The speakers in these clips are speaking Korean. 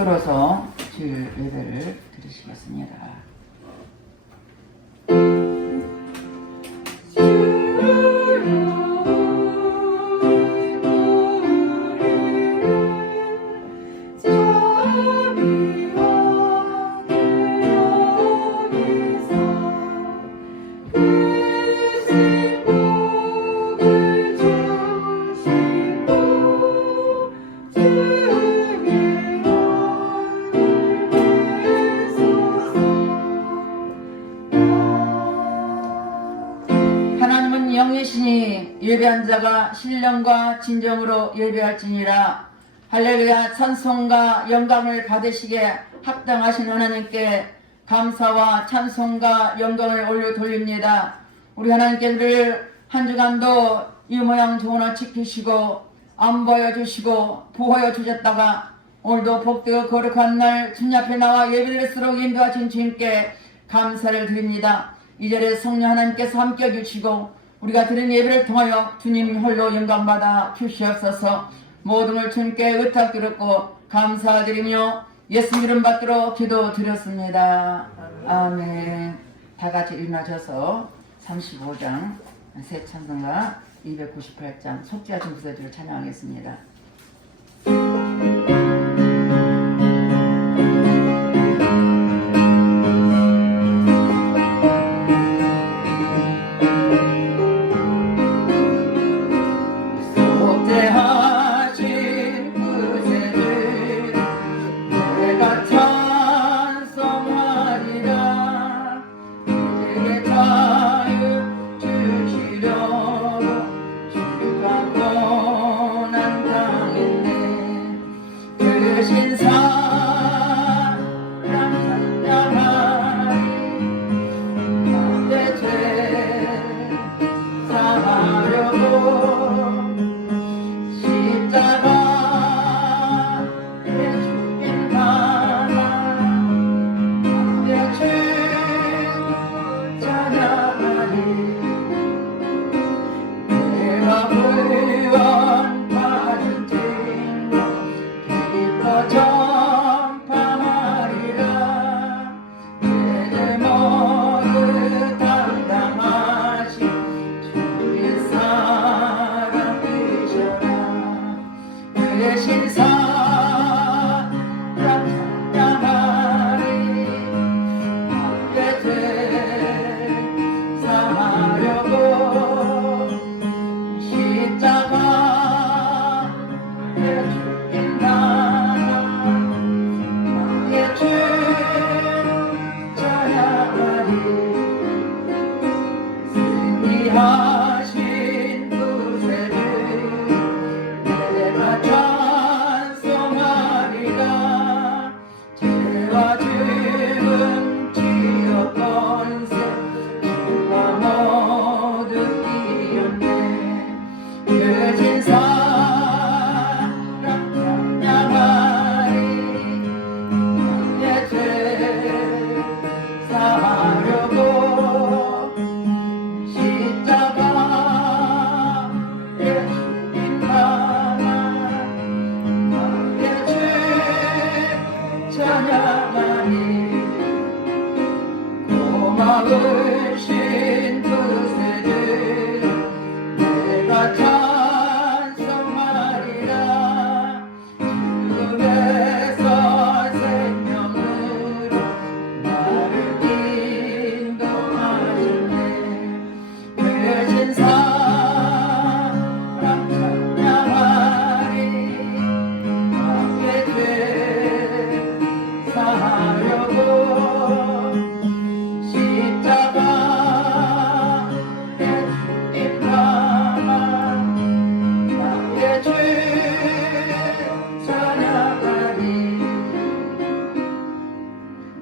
받들어서 주일 예배를 드리시겠습니다. 영이시니 예배한 자가 신령과 진정으로 예배할지니라. 할렐루야. 찬송과 영광을 받으시게 합당하신 하나님께 감사와 찬송과 영광을 올려 돌립니다. 우리 하나님께 우리를 한 주간도 이 모양 좋은 지키시고 안보여 주시고 보호여 주셨다가 오늘도 복되고 거룩한 날 주님 앞에 나와 예배를 드리도록 인도하신 주님께 감사를 드립니다. 이 자리에 성령 하나님께서 함께 주시고 우리가 드린 예배를 통하여 주님 홀로 영광받아 주시옵소서. 모든 걸 주님께 의탁드렸고 감사드리며 예수 이름 받들어 기도드렸습니다. 아멘. 다같이 일어나셔서 35장 새 찬송가 298장 속죄하신 구세주를 찬양하겠습니다.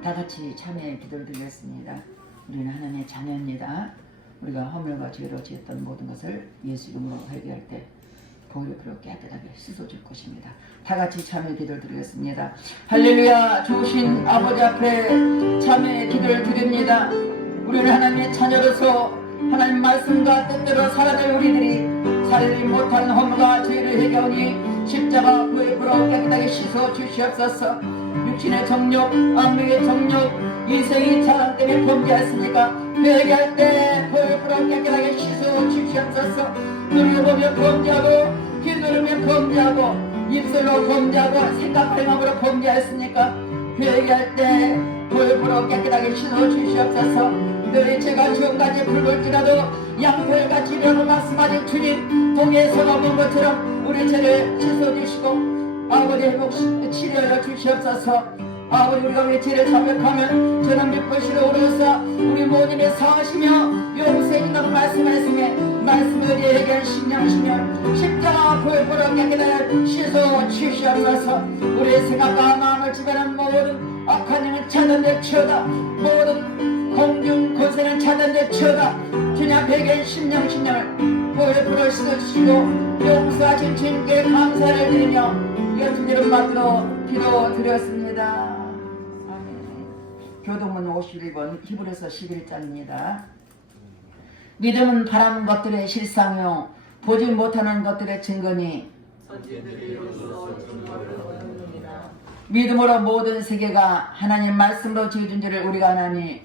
다같이 참여의 기도를 드리겠습니다. 우리는 하나님의 자녀입니다. 우리가 허물과 죄로 지었던 모든 것을 예수 이름으로 회개할 때 보혈로 깨끗하게 씻어줄 것입니다. 다같이 참여의 기도를 드리겠습니다. 할렐루야. 좋으신 아버지 앞에 참여의 기도를 드립니다. 우리는 하나님의 자녀로서 하나님 말씀과 뜻대로 살아낼 우리들이 살지 못하는 허물과 죄를 회개하니 십자가 보혈로 깨끗하게 깨끗하게 씻어 주시옵소서. 육신의 정욕, 악령의 정욕, 인생의 자랑 때문에 범죄했으니까 회개할 때 벌벌어 깨끗하게 씻어 주시옵소서. 눈으로 보면 범죄하고 귀 누르면 범죄하고 입술로 범죄하고 생각 행함으로 범죄했으니까 회개할 때 벌벌어 깨끗하게 씻어 주시옵소서. 너희 죄가 지금까지 붉을지라도 양털같이 이라고 말씀하신 주님, 동해에서 넘은 것처럼 우리 죄를 씻어주시고 아버지 회복 치료하여 주시옵소서. 아버지 우리가 우리 죄를 자백하면 저는 미쁘시로 오르사 우리 모든의 사하시며 용서해준다고 말씀하셨으니 말씀이 어디에 얘기한 신령시며 십자가 벌벌어 깨끗하여 씻어 주시옵소서. 우리의 생각과 마음을 지배하는 모든 악한 영은 차단되 치어다. 모든 공중 권세는 차단되 치어다. 주님 앞에 계신 신령을 벌벌어 씻어주시고 용서하신 주님께 감사를 드리며 이같은 이름 받들어 기도드렸습니다. 교동문 51번 히브리서 11장입니다. 믿음은 바라는 것들의 실상이요 보지 못하는 것들의 증거니 믿음으로 모든 세계가 하나님 말씀으로 지어준 줄을 우리가 아나니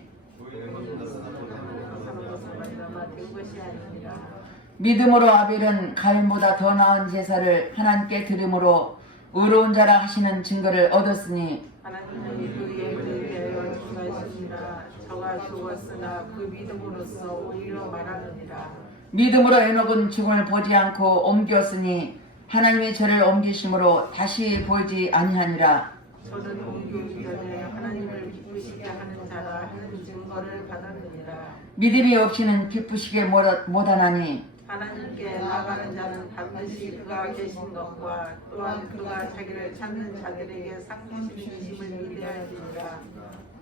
믿음으로 아벨은 가인보다 더 나은 제사를 하나님께 드림으로 의로운 자라 하시는 증거를 얻었으니 하나님은 그의 위하여 중하였습니다. 저가 죽었으나 그 믿음으로써 오히려 말하느니라. 믿음으로 에녹은 죽음을 보지 않고 옮겼으니 하나님이 저를 옮기심으로 다시 보지 아니하니라. 저는 옮기기 전에 하나님을 기쁘시게 하는 자라 하는 증거를 받았느니라. 믿음이 없이는 기쁘시게 못하나니 하나님께 나가는 자는 반드시 그가 계신 것과 또한 그가 자기를 찾는 자들에게 상 주심을 믿어야 되니라.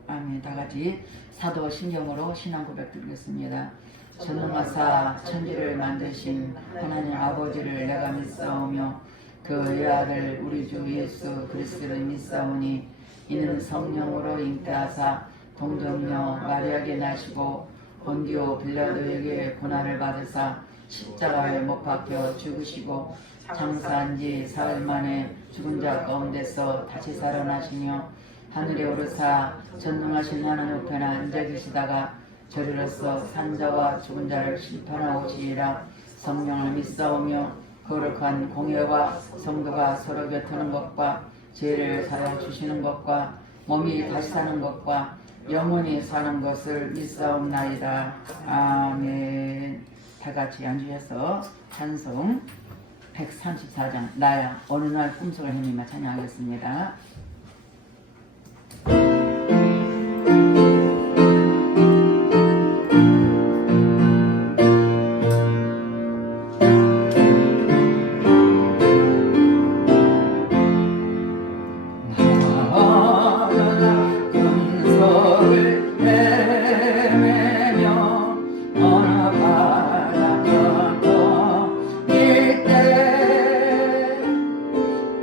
아멘. 다같이 사도 신경으로 신앙 고백 드리겠습니다. 전능하사 천지를 만드신 하나님 아버지를 내가 믿사오며 그의 아들 우리 주 예수 그리스도를 믿사오니 이는 성령으로 잉태하사 동정녀 마리아에게 나시고 본디오 빌라도에게 고난을 받으사 십자가에 못 박혀 죽으시고 장사한 지 사흘 만에 죽은 자 가운데서 다시 살아나시며 하늘에 오르사 전능하신 하나님 우편에 앉아 계시다가 저리로서 산자와 죽은 자를 심판하오시리라. 성령을 믿사오며 거룩한 공예와 성도가 서로 곁하는 것과 죄를 사하여 주시는 것과 몸이 다시 사는 것과 영원히 사는 것을 믿사옵나이다. 아멘. 다같이 앉으셔서 찬송 134장 나야 어느 날 꿈속을 헤매며 찬양하겠습니다.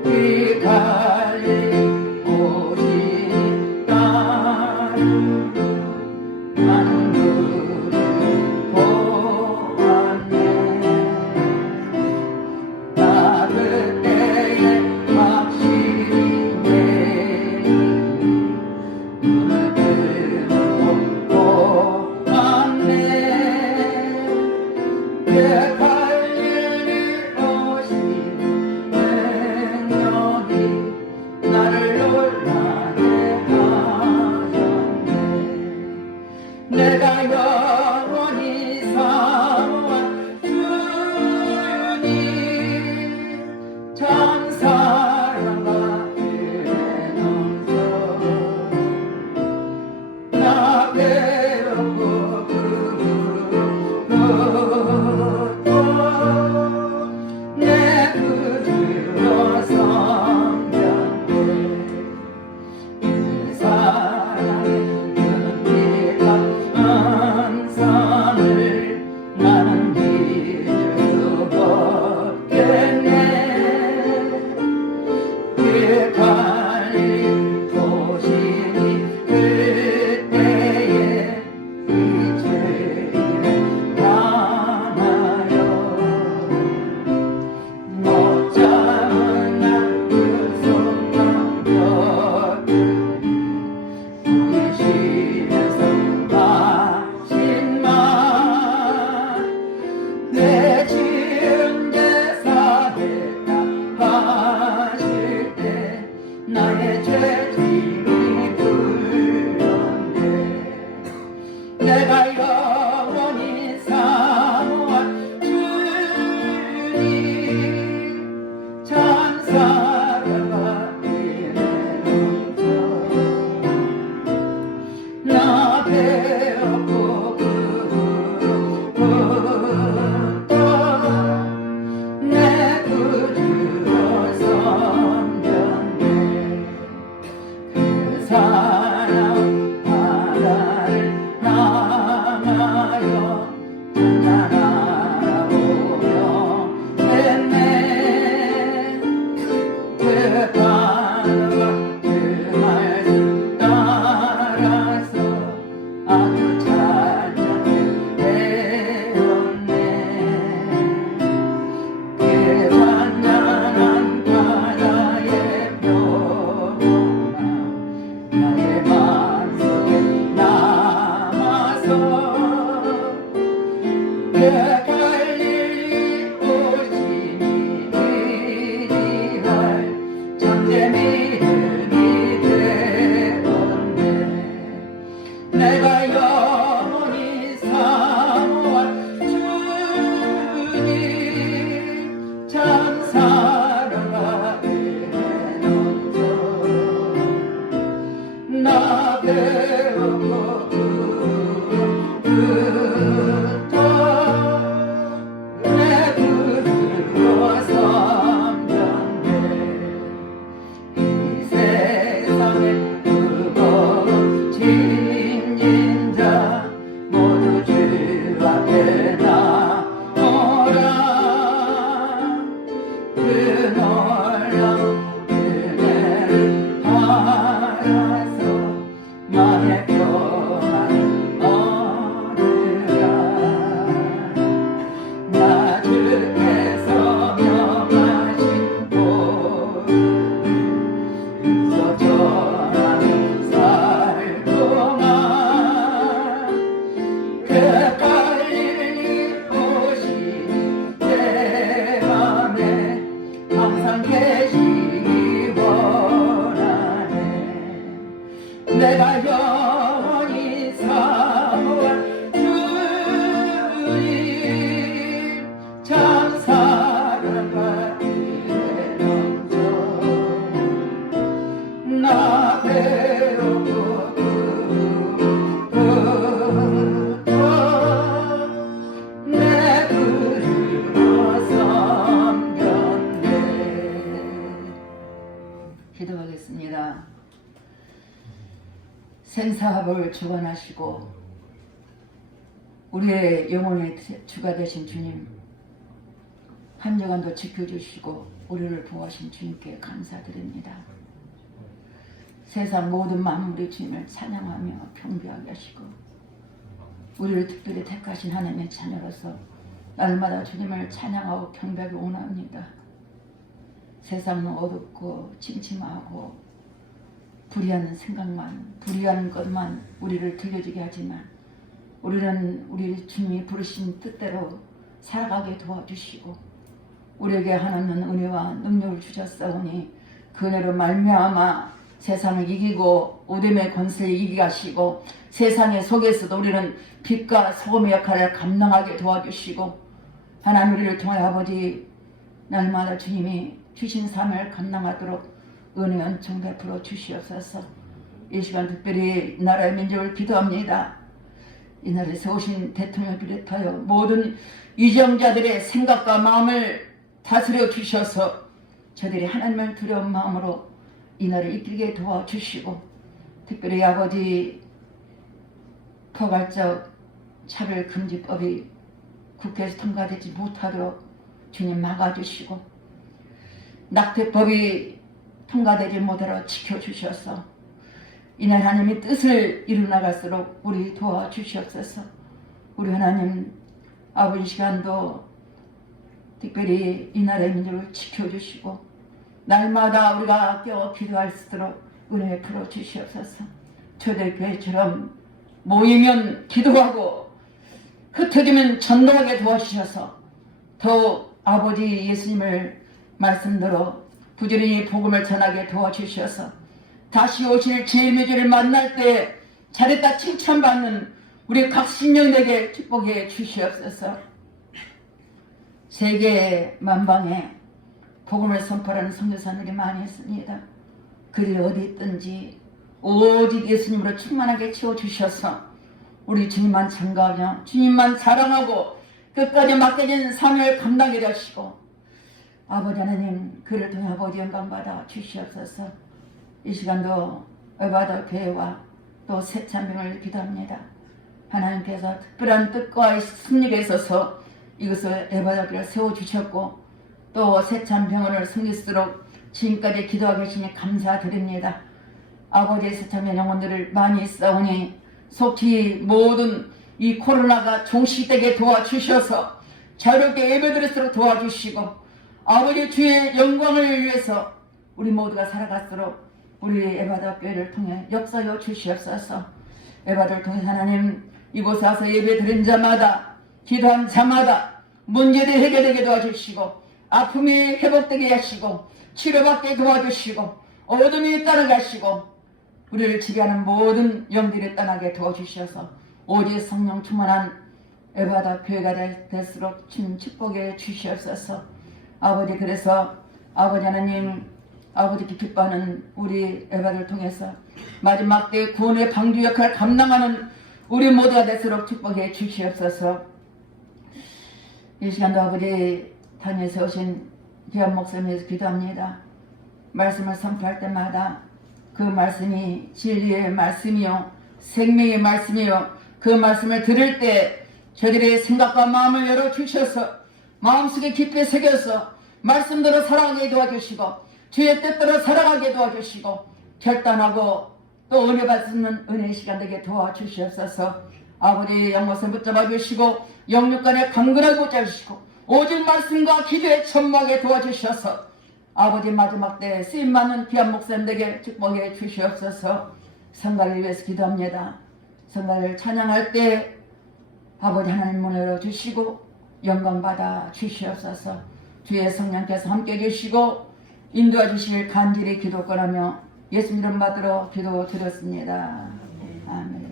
이 갈리 그 놀라운 은혜를 알아서 맘에 편안을 얻으라. 나 주께서 명하신 곳에서 전하는 살 동안 그 빨리 오신 내 맘에 항상 계시기 원하네. 내가 영원히 사모할 주님 참 사랑과 은혜 넘쳐 나 배우고 내 그리워 섬겼네. 기도하겠습니다. 생사합을 주관하시고 우리의 영혼의 주가 되신 주님, 한 주간도 지켜주시고 우리를 보호하신 주님께 감사드립니다. 세상 모든 만물이 주님을 찬양하며 경배하게 하시고 우리를 특별히 택하신 하나님의 자녀로서 날마다 주님을 찬양하고 경배하기 원합니다. 세상은 어둡고 침침하고 불의한 생각만, 불의한 것만 우리를 들려주게 하지만 우리는 우리 주님이 부르신 뜻대로 살아가게 도와주시고 우리에게 하나님은 은혜와 능력을 주셨사오니 그 은혜로 말미암아 세상을 이기고 어둠의 권세를 이기게 하시고 세상의 속에서도 우리는 빛과 소금의 역할을 감당하게 도와주시고 하나님 우리를 통하여 아버지 날마다 주님이 주신 삶을 감당하도록 은혜 은총 베풀어 주시옵소서. 이 시간 특별히 나라의 민족을 기도합니다. 이 나라에 세우신 대통령을 비롯하여 모든 위정자들의 생각과 마음을 다스려 주셔서 저들이 하나님을 두려운 마음으로 이 나라를 이끌게 도와주시고 특별히 아버지 포괄적 차별금지법이 국회에서 통과되지 못하도록 주님 막아주시고 낙태법이 통과되지 못하도록 지켜주셔서 이날 하나님의 뜻을 이루나갈수록 우리 도와주시옵소서. 우리 하나님 아버지 시간도 특별히 이 나라의 민족을 지켜주시고 날마다 우리가 깨어 기도할 수 있도록 은혜 풀어주시옵소서. 초대교회처럼 모이면 기도하고 흩어지면 전도하게 도와주셔서 더욱 아버지 예수님을 말씀대로 부지런히 복음을 전하게 도와주셔서 다시 오실 제2주를 만날 때 잘했다 칭찬받는 우리 각 신령에게 축복해 주시옵소서. 세계 만방에 복음을 선포하는 선교사들이 많이 있습니다. 그들이 어디 있든지 오직 예수님으로 충만하게 채워주셔서 우리 주님만 찬가하며 주님만 사랑하고 끝까지 맡겨진 사명을 감당하게 하시고 아버지 하나님 그를 통해 아버지 영광받아 주시옵소서. 이 시간도 에바더 교회와 또 새참병을 기도합니다. 하나님께서 특별한 뜻과 승리에 있어서 이것을 에바더 교회를 세워주셨고 또 새참병원을 승리수록 지금까지 기도하고 계시니 감사드립니다. 아버지의 새참의 영혼들을 많이 싸우니 속히 모든 이 코로나가 종식되게 도와주셔서 자유롭게 예배드릴수록 도와주시고 아버지 주의 영광을 위해서 우리 모두가 살아갈수록 우리 에바더 교회를 통해 역사여 주시옵소서. 에바더를 통해 하나님 이곳에 와서 예배드린 자마다 기도한 자마다 문제들 해결되게 도와주시고 아픔이 회복되게 하시고 치료받게 도와주시고 어둠이 따라가시고 우리를 지배하는 모든 영들이 떠나게 도와주셔서 오직 성령 충만한 에바더 교회가 될수록 주님 축복해 주시옵소서. 아버지 그래서 아버지 하나님 아버지 기뻐하는 우리 에바더를 통해서 마지막 때 구원의 방주 역할을 감당하는 우리 모두가 될수록 축복해 주시옵소서. 이 시간도 아버지 단위에서 오신 귀한 목사님에서 기도합니다. 말씀을 선포할 때마다 그 말씀이 진리의 말씀이요 생명의 말씀이요 그 말씀을 들을 때 저들의 생각과 마음을 열어주셔서 마음속에 깊이 새겨서 말씀대로 살아가게 도와주시고 주의 뜻대로 살아가게 도와주시고 결단하고 또 은혜 받는 은혜의 시간 되게 도와주시옵소서. 아버지 영것을 붙잡아 주시고 영육간에 강건하게 붙잡으시고 오직 말씀과 기도에 천막에 도와주셔서 아버지 마지막 때 쓰임많은 귀한 목사님에게 축복해 주시옵소서. 성가를 위해서 기도합니다. 성가를 찬양할 때 아버지 하나님 문을 열어주시고 영광받아 주시옵소서. 주의 성령께서 함께 계시고 인도해 주실 간절히 기도 권하며 예수님 이름 받들어 기도 드렸습니다. 아멘.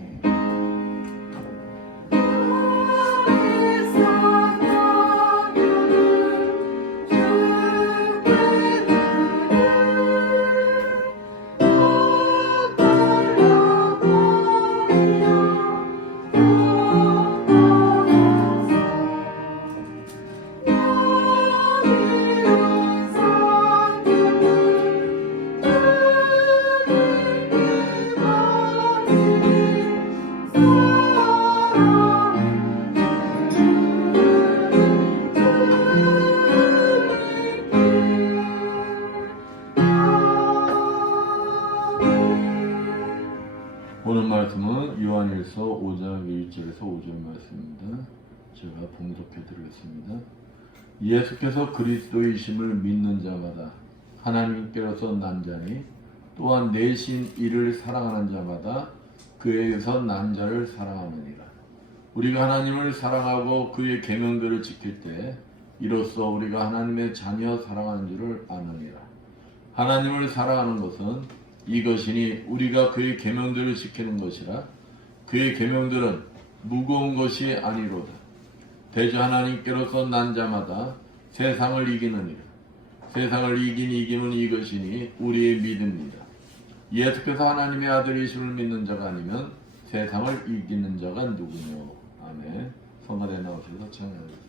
오늘 말씀은 요한일서 5장 1절에서 5절 말씀입니다. 제가 봉독해 드리겠습니다. 예수께서 그리스도이심을 믿는 자마다 하나님께로서 난 자니 또한 내신 이를 사랑하는 자마다 그에게서 난 자를 사랑하느니라. 우리가 하나님을 사랑하고 그의 계명들을 지킬 때 이로써 우리가 하나님의 자녀 사랑하는 줄을 아느니라. 하나님을 사랑하는 것은 이것이니 우리가 그의 계명들을 지키는 것이라. 그의 계명들은 무거운 것이 아니로다. 대저 하나님께로서 난 자마다 세상을 이기느니라. 세상을 이긴 이김은 이것이니 우리의 믿음이다. 예수께서 하나님의 아들이심을 믿는 자가 아니면 세상을 이기는 자가 누구뇨. 아멘. 성가대 나오셔서 찬양하겠습니다.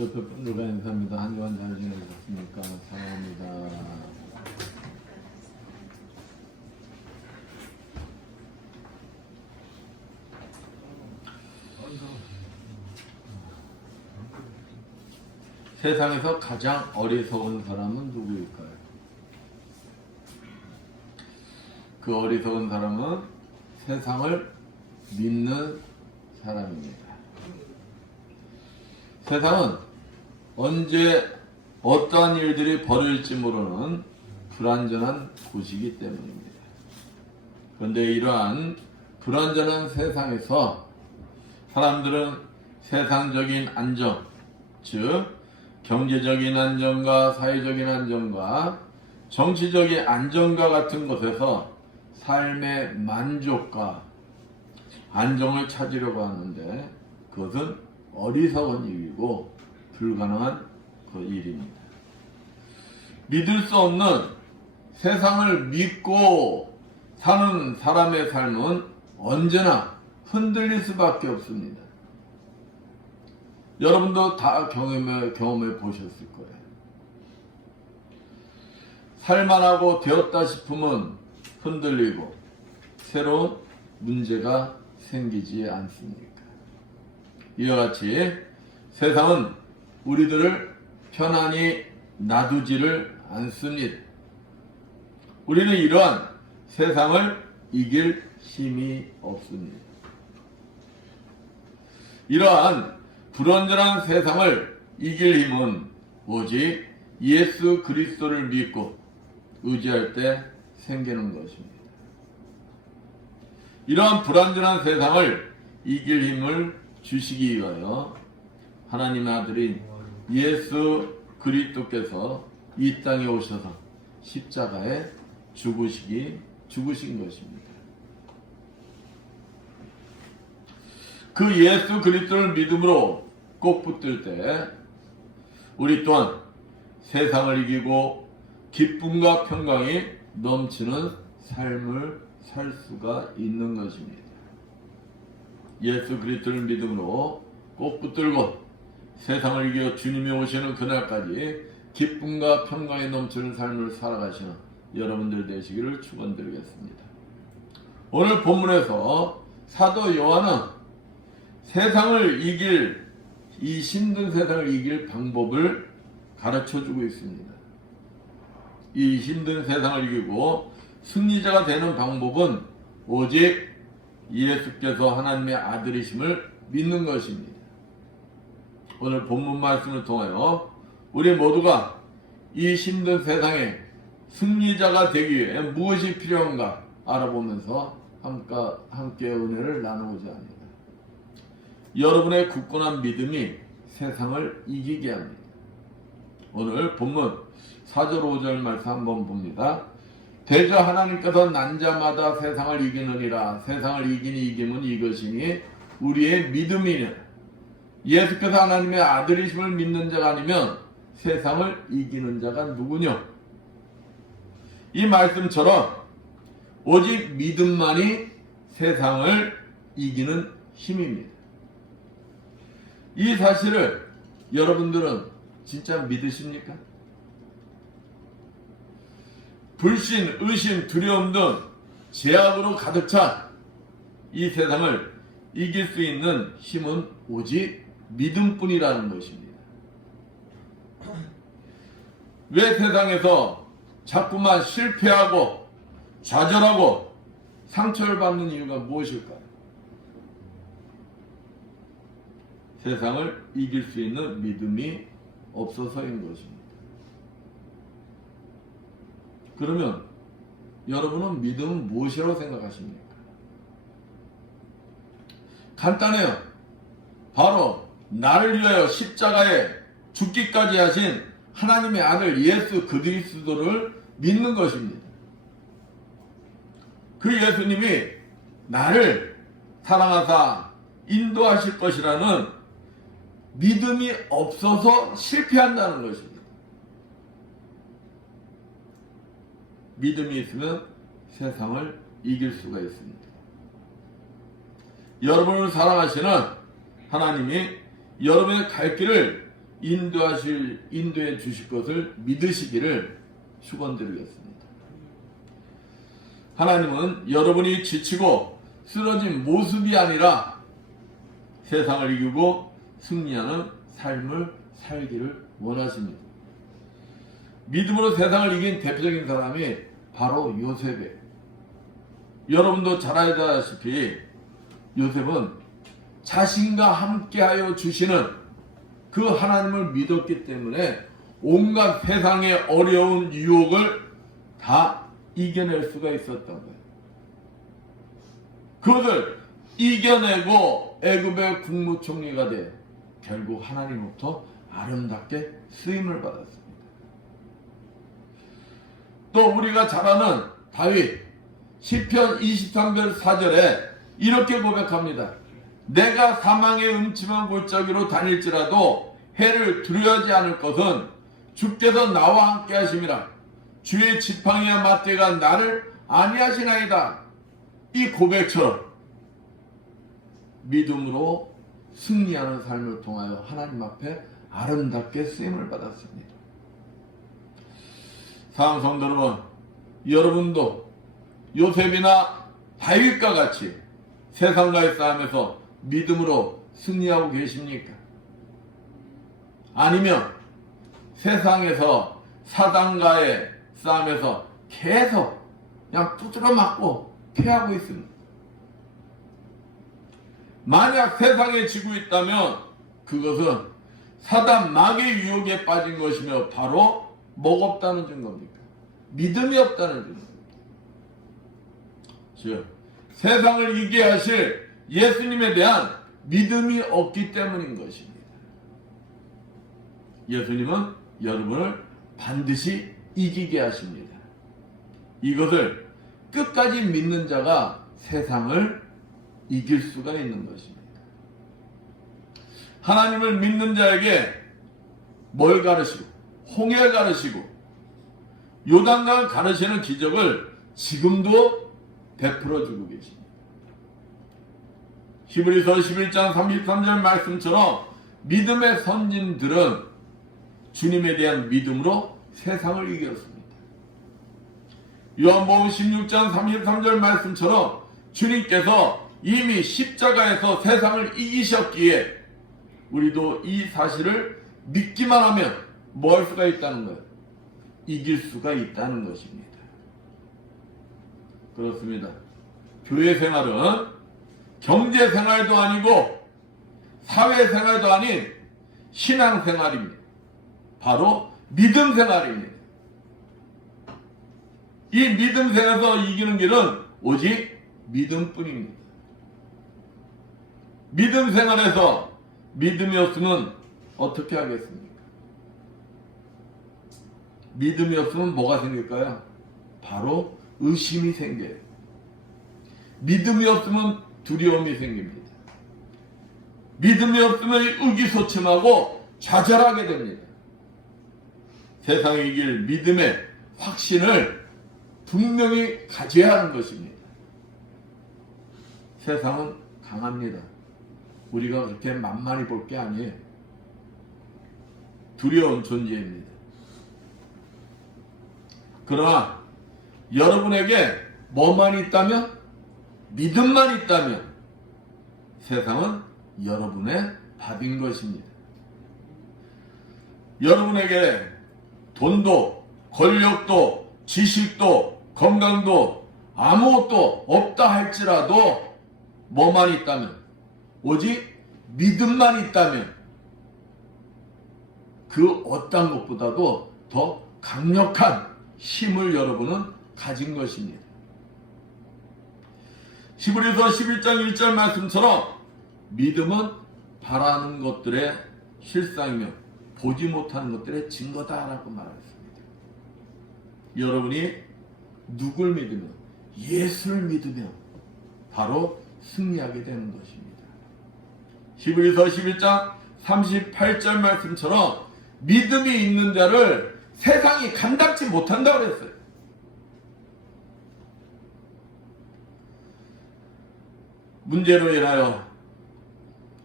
옆에 분들과 인사합니다. 한 주간 잘 지내셨습니까? 사랑합니다. 세상에서 가장 어리석은 사람은 누구일까요? 그 어리석은 사람은 세상을 믿는 사람입니다. 세상은 언제 어떠한 일들이 벌어질지 모르는 불안전한 곳이기 때문입니다. 그런데 이러한 불안전한 세상에서 사람들은 세상적인 안정, 즉 경제적인 안정과 사회적인 안정과 정치적인 안정과 같은 곳에서 삶의 만족과 안정을 찾으려고 하는데 그것은 어리석은 일이고 불가능한 그 일입니다. 믿을 수 없는 세상을 믿고 사는 사람의 삶은 언제나 흔들릴 수밖에 없습니다. 여러분도 다 경험해 보셨을 거예요. 살만하고 되었다 싶으면 흔들리고 새로운 문제가 생기지 않습니까? 이와 같이 세상은 우리들을 편안히 놔두지를 않습니다. 우리는 이러한 세상을 이길 힘이 없습니다. 이러한 불완전한 세상을 이길 힘은 오직 예수 그리스도를 믿고 의지할 때 생기는 것입니다. 이러한 불완전한 세상을 이길 힘을 주시기 위하여 하나님의 아들인 예수 그리스도께서 이 땅에 오셔서 십자가에 죽으신 것입니다. 그 예수 그리스도를 믿음으로 꼭 붙들 때 우리 또한 세상을 이기고 기쁨과 평강이 넘치는 삶을 살 수가 있는 것입니다. 예수 그리스도를 믿음으로 꼭 붙들고 세상을 이겨 주님이 오시는 그날까지 기쁨과 평강이 넘치는 삶을 살아가시는 여러분들 되시기를 축원드리겠습니다. 오늘 본문에서 사도 요한은 세상을 이길, 이 힘든 세상을 이길 방법을 가르쳐주고 있습니다. 이 힘든 세상을 이기고 승리자가 되는 방법은 오직 예수께서 하나님의 아들이심을 믿는 것입니다. 오늘 본문 말씀을 통하여 우리 모두가 이 힘든 세상에 승리자가 되기 위해 무엇이 필요한가 알아보면서 함께 은혜를 나누고자 합니다. 여러분의 굳건한 믿음이 세상을 이기게 합니다. 오늘 본문 4절 5절 말씀 한번 봅니다. 대저 하나님께서 난 자마다 세상을 이기느니라. 세상을 이기니 이김은 이것이니 우리의 믿음이니라. 예수께서 하나님의 아들이심을 믿는 자가 아니면 세상을 이기는 자가 누구냐? 이 말씀처럼 오직 믿음만이 세상을 이기는 힘입니다. 이 사실을 여러분들은 진짜 믿으십니까? 불신, 의심, 두려움 등 제약으로 가득 찬 이 세상을 이길 수 있는 힘은 오직 믿음뿐이라는 것입니다. 왜 세상에서 자꾸만 실패하고 좌절하고 상처를 받는 이유가 무엇일까요? 세상을 이길 수 있는 믿음이 없어서인 것입니다. 그러면 여러분은 믿음은 무엇이라고 생각하십니까? 간단해요. 바로 나를 위하여 십자가에 죽기까지 하신 하나님의 아들 예수 그리스도를 믿는 것입니다. 그 예수님이 나를 사랑하사 인도하실 것이라는 믿음이 없어서 실패한다는 것입니다. 믿음이 있으면 세상을 이길 수가 있습니다. 여러분을 사랑하시는 하나님이 여러분의 갈 길을 인도해 주실 것을 믿으시기를 축원드리겠습니다. 하나님은 여러분이 지치고 쓰러진 모습이 아니라 세상을 이기고 승리하는 삶을 살기를 원하십니다. 믿음으로 세상을 이긴 대표적인 사람이 바로 요셉이에요. 여러분도 잘 알다시피 요셉은 자신과 함께하여 주시는 그 하나님을 믿었기 때문에 온갖 세상의 어려운 유혹을 다 이겨낼 수가 있었던 거예요. 그것을 이겨내고 애굽의 국무총리가 돼 결국 하나님으로부터 아름답게 쓰임을 받았습니다. 또 우리가 잘 아는 다윗 시편 23편 4절에 이렇게 고백합니다. 내가 사망의 음침한 골짜기로 다닐지라도 해를 두려워하지 않을 것은 주께서 나와 함께 하심이라. 주의 지팡이와 맞대가 나를 안위하시나이다. 이 고백처럼 믿음으로 승리하는 삶을 통하여 하나님 앞에 아름답게 쓰임을 받았습니다. 사랑하는 성도 여러분, 여러분도 요셉이나 다윗과 같이 세상과의 싸움에서 믿음으로 승리하고 계십니까? 아니면 세상에서 사단과의 싸움에서 계속 그냥 두드려 맞고 패하고 있습니다. 만약 세상에 지고 있다면 그것은 사단 마귀의 유혹에 빠진 것이며 바로 뭐가 없다는 증거입니까? 믿음이 없다는 증거입니다. 즉 세상을 이기게 하실 예수님에 대한 믿음이 없기 때문인 것입니다. 예수님은 여러분을 반드시 이기게 하십니다. 이것을 끝까지 믿는 자가 세상을 이길 수가 있는 것입니다. 하나님을 믿는 자에게 뭘 가르치고 홍해 가르치고 요단강을 가르치는 기적을 지금도 베풀어주고 계십니다. 히브리서 11장 33절 말씀처럼 믿음의 선진들은 주님에 대한 믿음으로 세상을 이겼습니다. 요한복음 16장 33절 말씀처럼 주님께서 이미 십자가에서 세상을 이기셨기에 우리도 이 사실을 믿기만 하면 뭐 할 수가 있다는 거예요? 이길 수가 있다는 것입니다. 그렇습니다. 교회 생활은 경제 생활도 아니고 사회 생활도 아닌 신앙 생활입니다. 바로 믿음 생활입니다. 이 믿음 생활에서 이기는 길은 오직 믿음뿐입니다. 믿음 생활에서 믿음이 없으면 어떻게 하겠습니까? 믿음이 없으면 뭐가 생길까요? 바로 의심이 생겨요. 믿음이 없으면 두려움이 생깁니다. 믿음이 없으면 의기소침하고 좌절하게 됩니다. 세상에 이길 믿음의 확신을 분명히 가져야 하는 것입니다. 세상은 강합니다. 우리가 그렇게 만만히 볼 게 아니에요. 두려운 존재입니다. 그러나 여러분에게 뭐만 있다면? 믿음만 있다면 세상은 여러분의 밥인 것입니다. 여러분에게 돈도 권력도 지식도 건강도 아무것도 없다 할지라도 뭐만 있다면 오직 믿음만 있다면 그 어떤 것보다도 더 강력한 힘을 여러분은 가진 것입니다. 히브리서 11장 1절 말씀처럼 믿음은 바라는 것들의 실상이며 보지 못하는 것들의 증거다라고 말했습니다. 여러분이 누굴 믿으며 예수를 믿으며 바로 승리하게 되는 것입니다. 히브리서 11장 38절 말씀처럼 믿음이 있는 자를 세상이 감당치 못한다고 그랬어요. 문제로 인하여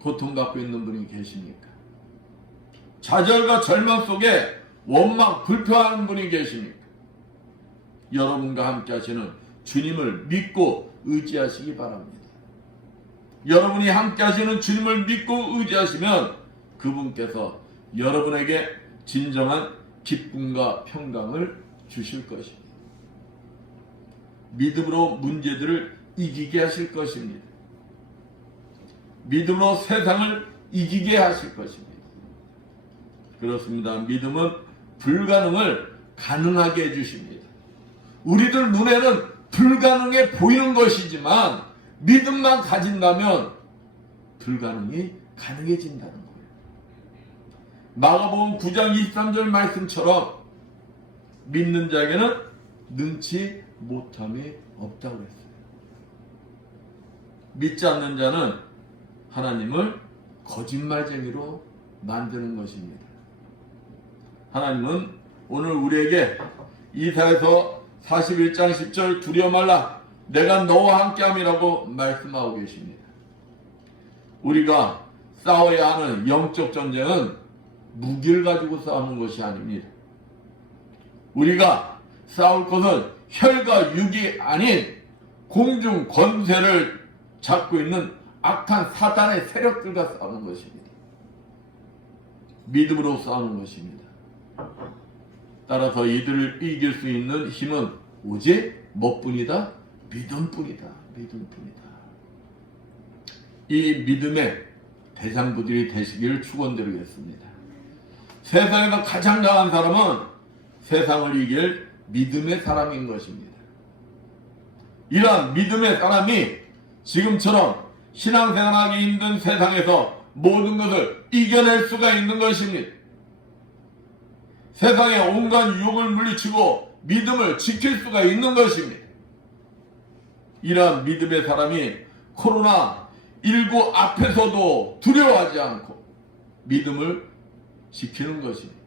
고통받고 있는 분이 계십니까? 좌절과 절망 속에 원망, 불평하는 분이 계십니까? 여러분과 함께 하시는 주님을 믿고 의지하시기 바랍니다. 여러분이 함께 하시는 주님을 믿고 의지하시면 그분께서 여러분에게 진정한 기쁨과 평강을 주실 것입니다. 믿음으로 문제들을 이기게 하실 것입니다. 믿음으로 세상을 이기게 하실 것입니다. 그렇습니다. 믿음은 불가능을 가능하게 해주십니다. 우리들 눈에는 불가능해 보이는 것이지만 믿음만 가진다면 불가능이 가능해진다는 거예요. 마가복음 9장 23절 말씀처럼 믿는 자에게는 능치 못함이 없다고 했어요. 믿지 않는 자는 하나님을 거짓말쟁이로 만드는 것입니다. 하나님은 오늘 우리에게 이사야서 41장 10절 두려워 말라 내가 너와 함께함이라고 말씀하고 계십니다. 우리가 싸워야 하는 영적 전쟁은 무기를 가지고 싸우는 것이 아닙니다. 우리가 싸울 것은 혈과 육이 아닌 공중 권세를 잡고 있는 악한 사단의 세력들과 싸우는 것입니다. 믿음으로 싸우는 것입니다. 따라서 이들을 이길 수 있는 힘은 오직 뭐뿐이다? 믿음뿐이다. 믿음뿐이다. 이 믿음의 대장부들이 되시기를 축원드리겠습니다. 세상에서 가장 강한 사람은 세상을 이길 믿음의 사람인 것입니다. 이러한 믿음의 사람이 지금처럼 신앙생활하기 힘든 세상에서 모든 것을 이겨낼 수가 있는 것입니다. 세상의 온갖 유혹을 물리치고 믿음을 지킬 수가 있는 것입니다. 이러한 믿음의 사람이 코로나19 앞에서도 두려워하지 않고 믿음을 지키는 것입니다.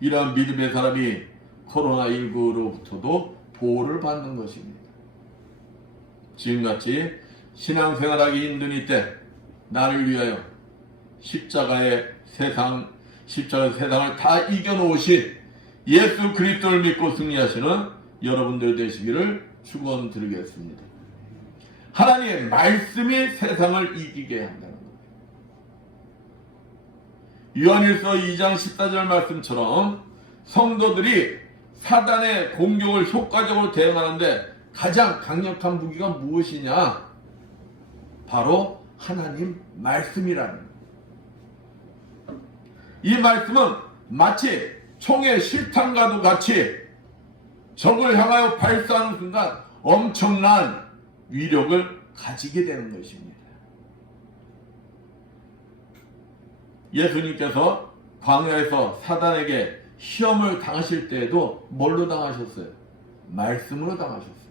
이러한 믿음의 사람이 코로나19로부터도 보호를 받는 것입니다. 지금같이 신앙생활하기 힘든 이때 나를 위하여 십자가의 세상을 다 이겨놓으신 예수 그리스도를 믿고 승리하시는 여러분들 되시기를 축원드리겠습니다. 하나님의 말씀이 세상을 이기게 한다는 겁니다. 요한일서 2장 14절 말씀처럼 성도들이 사단의 공격을 효과적으로 대응하는데 가장 강력한 무기가 무엇이냐? 바로 하나님 말씀이라는 거예요. 이 말씀은 마치 총의 실탄과도 같이 적을 향하여 발사하는 순간 엄청난 위력을 가지게 되는 것입니다. 예수님께서 광야에서 사단에게 시험을 당하실 때에도 뭘로 당하셨어요? 말씀으로 당하셨습니다.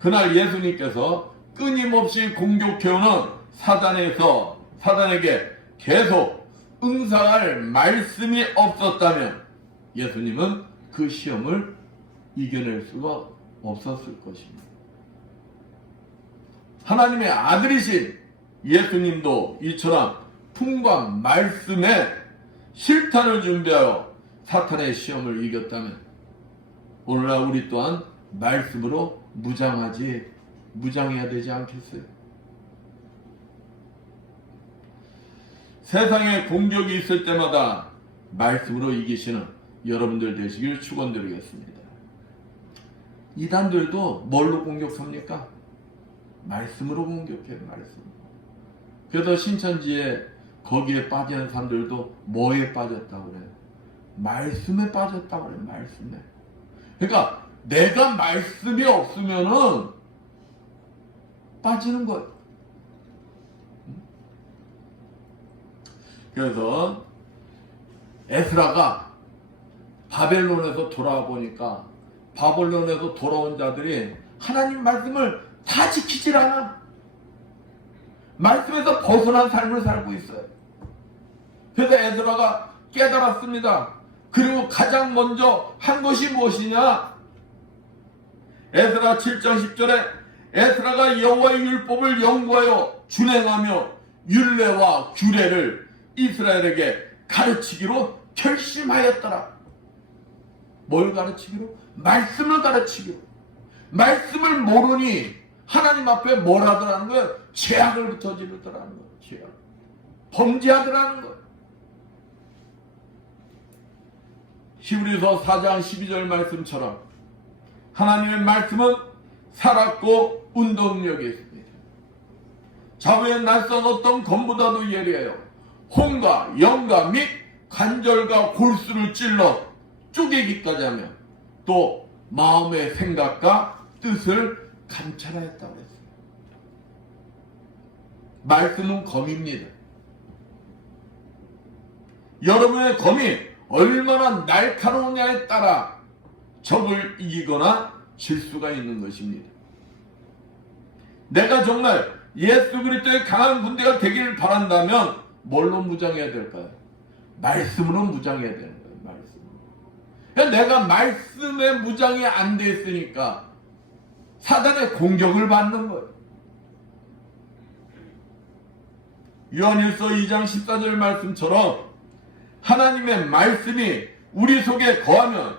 그날 예수님께서 끊임없이 공격해오는 사단에게 계속 응사할 말씀이 없었다면 예수님은 그 시험을 이겨낼 수가 없었을 것입니다. 하나님의 아들이신 예수님도 이처럼 풍부한 말씀에 실탄을 준비하여 사탄의 시험을 이겼다면 오늘날 우리 또한 말씀으로 무장해야 되지 않겠어요? 세상에 공격이 있을 때마다 말씀으로 이기시는 여러분들 되시길 축원드리겠습니다. 이단들도 뭘로 공격합니까? 말씀으로 공격해요. 말씀. 그래서 신천지에 거기에 빠지는 사람들도 뭐에 빠졌다고 그래요? 말씀에 빠졌다고 그래요. 말씀에. 그러니까 내가 말씀이 없으면은 빠지는 거예요. 그래서 에스라가 바벨론에서 돌아와 보니까 바벨론에서 돌아온 자들이 하나님 말씀을 다 지키질 않아. 말씀에서 벗어난 삶을 살고 있어요. 그래서 에스라가 깨달았습니다. 그리고 가장 먼저 한 것이 무엇이냐? 에스라 7장 10절에 에스라가 여호와의 율법을 연구하여 준행하며 율례와 규례를 이스라엘에게 가르치기로 결심하였더라. 뭘 가르치기로? 말씀을 가르치기로. 말씀을 모르니 하나님 앞에 뭘 하더라는 거예요? 죄악을 저지르더라는 거예요. 죄악. 범죄하더라는 거예요. 히브리서 4장 12절 말씀처럼 하나님의 말씀은 살았고 운동력이 있습니다. 자부의 낯선 어떤 검보다도 예리해요. 혼과 영과 및 관절과 골수를 찔러 쪼개기까지 하며 또 마음의 생각과 뜻을 감찰하였다고 했어요. 말씀은 검입니다. 여러분의 검이 얼마나 날카로우냐에 따라 적을 이기거나 질 수가 있는 것입니다. 내가 정말 예수 그리스도의 강한 군대가 되기를 바란다면 뭘로 무장해야 될까요? 말씀으로 무장해야 되는 거예요. 말씀으로. 내가 말씀에 무장이 안 됐으니까 사단의 공격을 받는 거예요. 요한일서 2장 14절 말씀처럼 하나님의 말씀이 우리 속에 거하면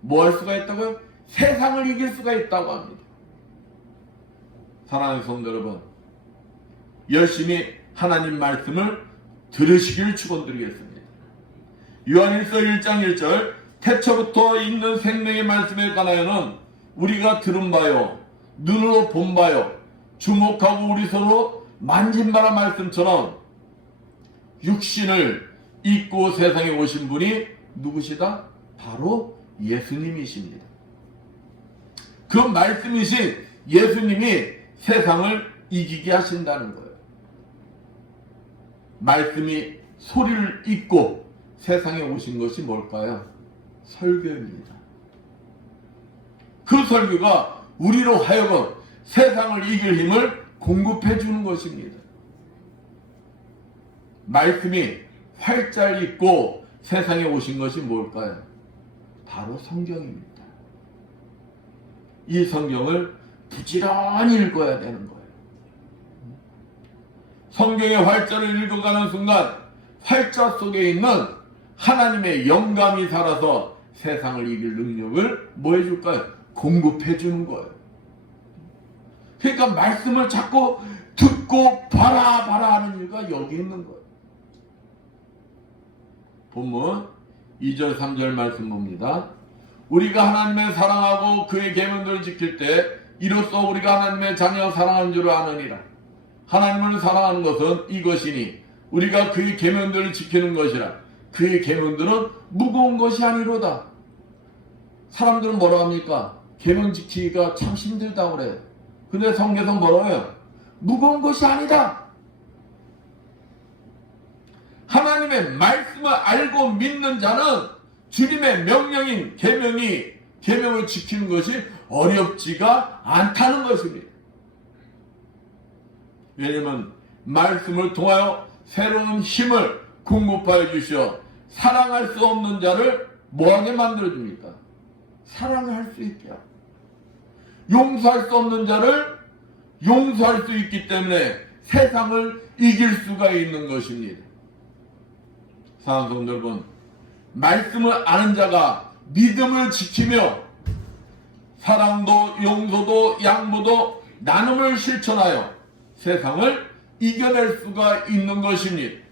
뭐 할 수가 있다고요? 세상을 이길 수가 있다고 합니다. 사랑하는 성도 여러분, 열심히 하나님 말씀을 들으시길 축원드리겠습니다. 요한일서 1장 1절 태초부터 있는 생명의 말씀에 관하여는 우리가 들은 바요 눈으로 본 바요 주목하고 우리 서로 만진 바라 말씀처럼 육신을 입고 세상에 오신 분이 누구시다? 바로 예수님이십니다. 그 말씀이신 예수님이 세상을 이기게 하신다는 거예요. 말씀이 소리를 잇고 세상에 오신 것이 뭘까요? 설교입니다. 그 설교가 우리로 하여금 세상을 이길 힘을 공급해 주는 것입니다. 말씀이 활짝 잇고 세상에 오신 것이 뭘까요? 바로 성경입니다. 이 성경을 부지런히 읽어야 되는 거예요. 성경의 활자를 읽어가는 순간 활자 속에 있는 하나님의 영감이 살아서 세상을 이길 능력을 뭐 해줄까요? 공급해 주는 거예요. 그러니까 말씀을 자꾸 듣고 봐라 하는 이유가 여기 있는 거예요. 본문 2절 3절 말씀 봅니다. 우리가 하나님을 사랑하고 그의 계명들을 지킬 때 이로써 우리가 하나님의 자녀 사랑하는 줄 아느니라. 하나님을 사랑하는 것은 이것이니 우리가 그의 계명들을 지키는 것이라. 그의 계명들은 무거운 것이 아니로다. 사람들은 뭐라고 합니까? 계명 지키기가 참 힘들다고 그래요. 근데 성경에서 뭐라고 해요? 무거운 것이 아니다. 하나님의 말씀을 알고 믿는 자는 주님의 명령인 계명을 지키는 것이 어렵지가 않다는 것입니다. 왜냐하면 말씀을 통하여 새로운 힘을 공급하여 주시어 사랑할 수 없는 자를 뭐하게 만들어줍니까? 사랑을 할 수 있게 하고 용서할 수 없는 자를 용서할 수 있기 때문에 세상을 이길 수가 있는 것입니다. 사랑하는 성도 여러분, 말씀을 아는 자가 믿음을 지키며 사랑도 용서도 양보도 나눔을 실천하여 세상을 이겨낼 수가 있는 것입니다.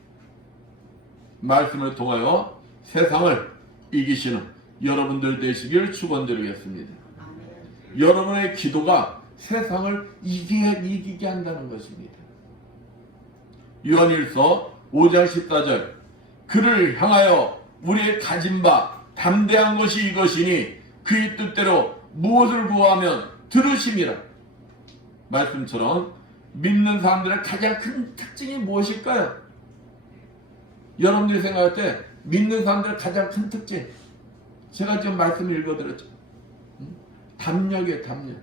말씀을 통하여 세상을 이기시는 여러분들 되시길 축원드리겠습니다. 여러분의 기도가 세상을 이기게 한다는 것입니다. 요한일서 5장 14절 그를 향하여 우리의 가진 바 담대한 것이 이것이니 그의 뜻대로 무엇을 구하면 들으심이라. 말씀처럼 믿는 사람들의 가장 큰 특징이 무엇일까요? 여러분들이 생각할 때 믿는 사람들의 가장 큰 특징, 제가 지금 말씀을 읽어드렸죠. 담력이에요. 담력.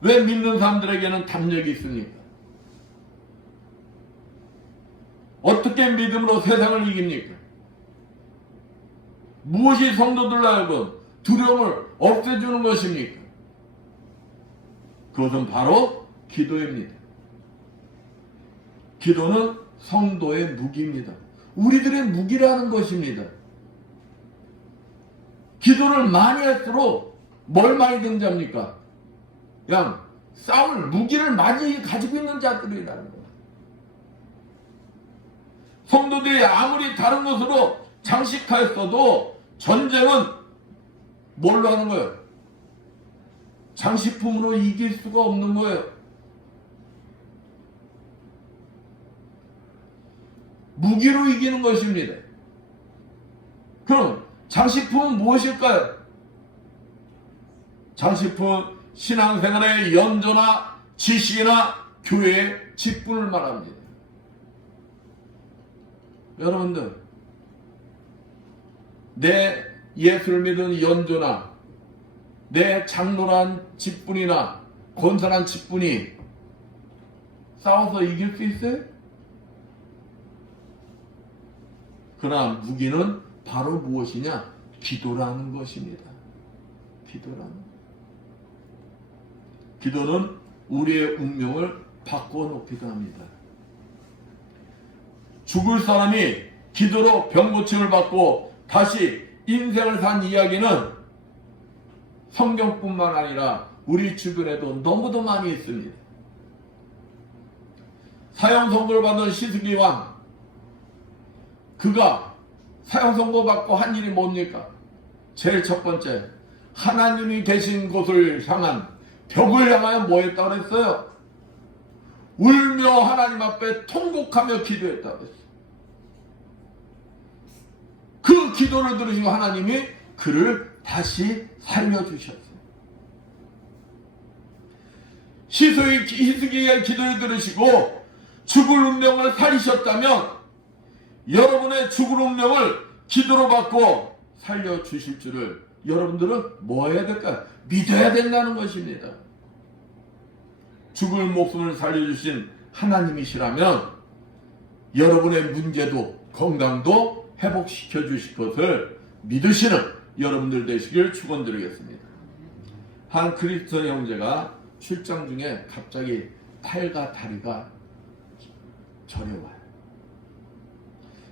왜 믿는 사람들에게는 담력이 있습니까? 어떻게 믿음으로 세상을 이깁니까? 무엇이 성도들 하여금 두려움을 없애주는 것입니까? 그것은 바로 기도입니다. 기도는 성도의 무기입니다. 우리들의 무기라는 것입니다. 기도를 많이 할수록 뭘 많이 등장합니까? 그냥 싸울 무기를 많이 가지고 있는 자들이라는 거예요. 성도들이 아무리 다른 것으로 장식하였어도 전쟁은 뭘로 하는 거예요? 장식품으로 이길 수가 없는 거예요. 무기로 이기는 것입니다. 그럼 장식품은 무엇일까요? 장식품은 신앙생활의 연조나 지식이나 교회의 직분을 말합니다. 여러분들, 내 예수를 믿은 연조나 내 장로란 직분이나 권사란 직분이 싸워서 이길 수 있어요? 그러나 무기는 바로 무엇이냐? 기도라는 것입니다. 기도는 우리의 운명을 바꾸어 놓기도 합니다. 죽을 사람이 기도로 병고침을 받고 다시 인생을 산 이야기는 성경뿐만 아니라 우리 주변에도 너무도 많이 있습니다. 사형 선고를 받은 시스기 왕, 그가 사형 선고 받고 한 일이 뭡니까? 제일 첫 번째, 하나님이 계신 곳을 향한 벽을 향하여 뭐 했다고 그랬어요? 울며 하나님 앞에 통곡하며 기도했다고 했어요. 그 기도를 들으시고 하나님이 그를 다시 살려주셨어요. 히스기야의 기도를 들으시고 죽을 운명을 살리셨다면 여러분의 죽을 운명을 기도로 받고 살려주실 줄을 여러분들은 뭐 해야 될까요? 믿어야 된다는 것입니다. 죽을 목숨을 살려주신 하나님이시라면 여러분의 문제도 건강도 회복시켜 주실 것을 믿으시는 여러분들 되시길 축원드리겠습니다. 한 그리스도 형제가 출장 중에 갑자기 팔과 다리가 저려와요.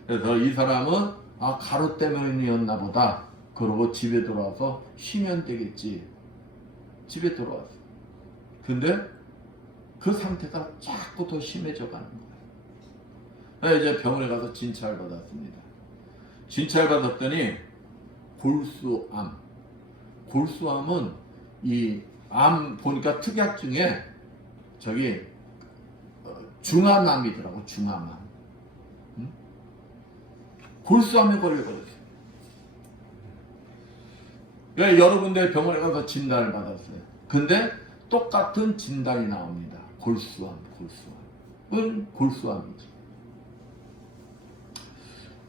그래서 이 사람은 가루 때문이었나 보다. 그러고 집에 돌아와서 쉬면 되겠지. 집에 돌아왔어. 근데 그 상태가 자꾸 더 심해져 가는 거예요. 이제 병원에 가서 진찰 받았습니다. 진찰 받았더니 골수암. 골수암은 이 암 보니까 특약 중에 중암암이더라고. 중암암. 골수암에 걸려버렸어요. 여러 군데 병원에 가서 진단을 받았어요. 근데 똑같은 진단이 나옵니다. 골수암은 골수암이지.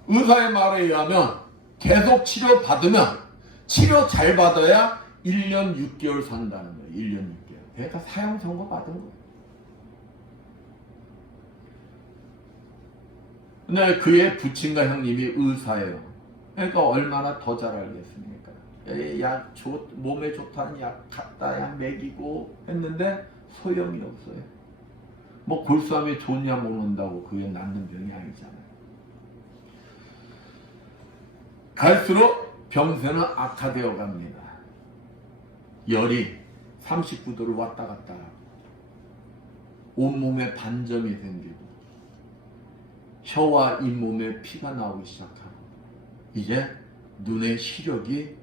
의사의 말에 의하면 계속 치료 받으면 치료 잘 받아야 1년 6개월 산다는 거예요. 1년 6개월. 그러니까 사형 선고 받은 거예요. 근데 그의 부친과 형님이 의사예요. 그러니까 얼마나 더 잘 알겠습니까? 몸에 좋다는 약 갖다 먹이고 했는데 소용이 없어요. 뭐 골수암이 좋은 약 먹는다고 그게 낫는 병이 아니잖아요. 갈수록 병세는 악화되어 갑니다. 열이 39도를 왔다 갔다 하고 온몸에 반점이 생기고 혀와 잇몸에 피가 나오기 시작하고 이제 눈의 시력이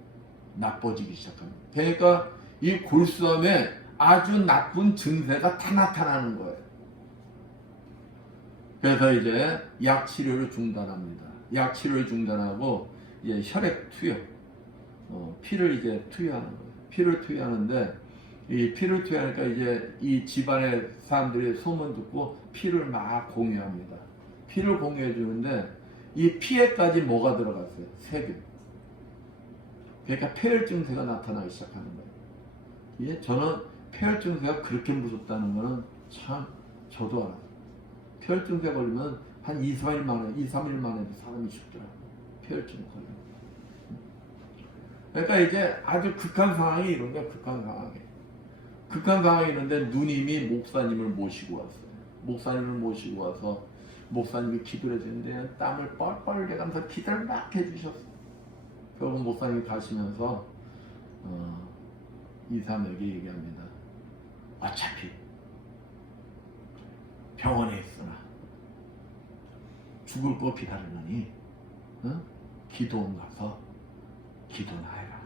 나빠지기 시작합니다. 그러니까 이 골수암에 아주 나쁜 증세가 다 나타나는 거예요. 그래서 이제 약 치료를 중단합니다. 약 치료를 중단하고 이제 혈액 투여, 피를 이제 투여하는 거예요. 피를 투여하는데 이 피를 투여하니까 이제 이 집안의 사람들이 소문 듣고 피를 막 공유합니다. 피를 공유해 주는데 이 피에까지 뭐가 들어갔어요? 세균. 그러니까 폐혈 증세가 나타나기 시작하는 거예요. 저는 폐혈 증세가 그렇게 무섭다는 거는 참 저도 알아요. 폐혈 증세 걸리면 한 2, 3일 만에도 사람이 죽더라고요. 폐혈증 걸리면. 그러니까 이제 아주 극한 상황이 이런 거야. 극한 상황이 있는데 누님이 목사님을 모시고 왔어요. 목사님을 모시고 와서 목사님이 기도를 해주는데 땀을 뻘뻘 내가면서 기도를 막 해주셨어. 결국 목사님이 가시면서 이사람에게 얘기합니다. 어차피 병원에 있으나 죽을 거 기다리느니 기도원 가서 기도나 해라.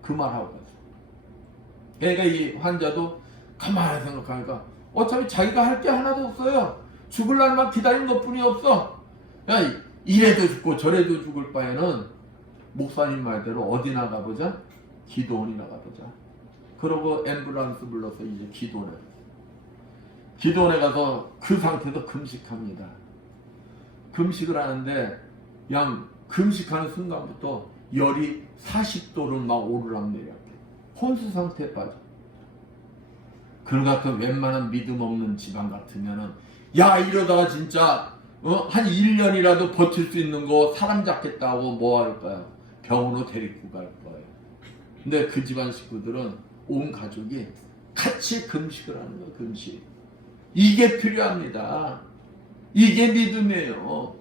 그 말하고 갔어. 그러니까 이 환자도 가만히 생각하니까 어차피 자기가 할 게 하나도 없어요. 죽을 날만 기다리는 것뿐이 없어. 야, 이래도 죽고 저래도 죽을 바에는 목사님 말대로 어디 나가보자? 기도원이 나가보자. 그러고 앰뷸런스 불러서 이제 기도원에 갔어. 기도원에 가서 그 상태에서 금식합니다. 금식을 하는데 그냥 금식하는 순간부터 열이 40도를 막 오르락내리락 해. 혼수 상태에 빠져. 그런 같은 웬만한 믿음 없는 집안 같으면은 야 이러다가 진짜 한 1년이라도 버틸 수 있는 거 사람 잡겠다고 뭐 할까요? 병원으로 데리고 갈 거예요. 근데 그 집안 식구들은 온 가족이 같이 금식을 하는 거예요. 금식. 이게 필요합니다. 이게 믿음이에요.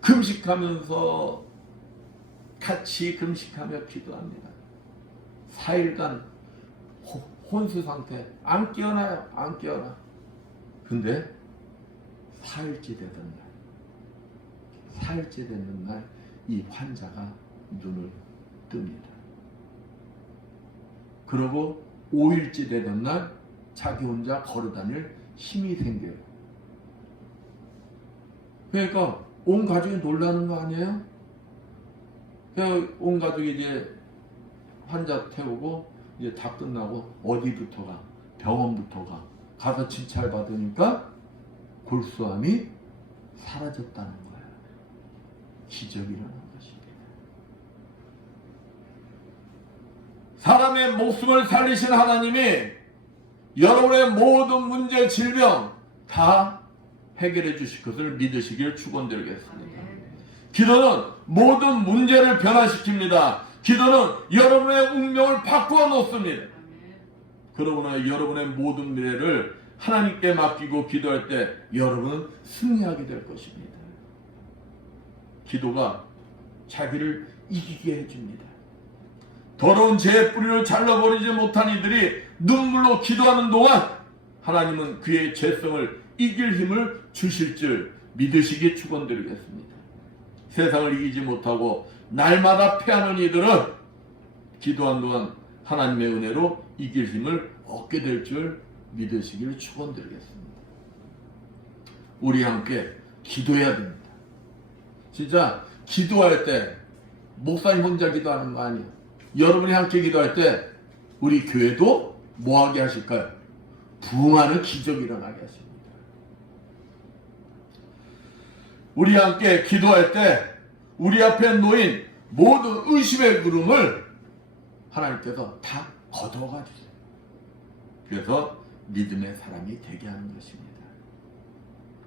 금식하면서 같이 금식하며 기도합니다. 4일간 혼수 상태. 안 깨어나요. 안 깨어나. 근데 4일째 되던 날, 4일째 되는 날 이 환자가 눈을 뜹니다. 그리고 5일째 되던 날 자기 혼자 걸어다닐 힘이 생겨요. 그러니까 온 가족이 놀라는 거 아니에요? 그러니까 온 가족이 이제 환자 태우고 이제 다 끝나고 어디부터 가? 병원부터 가. 가서 진찰 받으니까 골수암이 사라졌다는 거예요. 기적이 일어난 것입니다. 사람의 목숨을 살리신 하나님이 여러분의 모든 문제, 질병 다 해결해 주실 것을 믿으시길 축원드리겠습니다. 기도는 모든 문제를 변화시킵니다. 기도는 여러분의 운명을 바꾸어 놓습니다. 그러므로 여러분의 모든 미래를 하나님께 맡기고 기도할 때 여러분은 승리하게 될 것입니다. 기도가 자기를 이기게 해줍니다. 더러운 죄의 뿌리를 잘라버리지 못한 이들이 눈물로 기도하는 동안 하나님은 그의 죄성을 이길 힘을 주실 줄 믿으시기 축원드리겠습니다. 세상을 이기지 못하고 날마다 패하는 이들은 기도한 동안 하나님의 은혜로 이길 힘을 얻게 될 줄 믿으시기를 축원드리겠습니다. 우리 함께 기도해야 됩니다. 진짜 기도할 때 목사님 혼자 기도하는 거 아니에요. 여러분이 함께 기도할 때 우리 교회도 뭐하게 하실까요? 부흥하는 기적이 일어나게 하십니다. 우리 함께 기도할 때 우리 앞에 놓인 모든 의심의 구름을 하나님께서 다 걷어가 주세요. 그래서 믿음의 사람이 되게 하는 것입니다.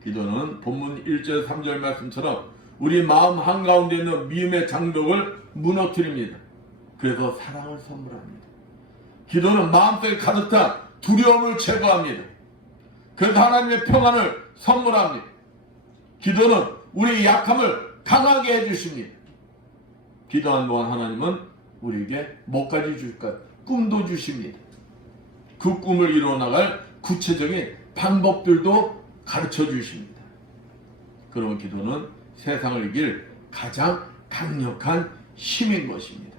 기도는 본문 1절 3절 말씀처럼 우리 마음 한가운데 있는 미움의 장벽을 무너뜨립니다. 그래서 사랑을 선물합니다. 기도는 마음속에 가득 찬 두려움을 제거합니다. 그래서 하나님의 평안을 선물합니다. 기도는 우리의 약함을 강하게 해주십니다. 기도한 동안 하나님은 우리에게 뭐까지 주실까요? 꿈도 주십니다. 그 꿈을 이루어나갈 구체적인 방법들도 가르쳐 주십니다. 그러면 기도는 세상을 이길 가장 강력한 힘인 것입니다.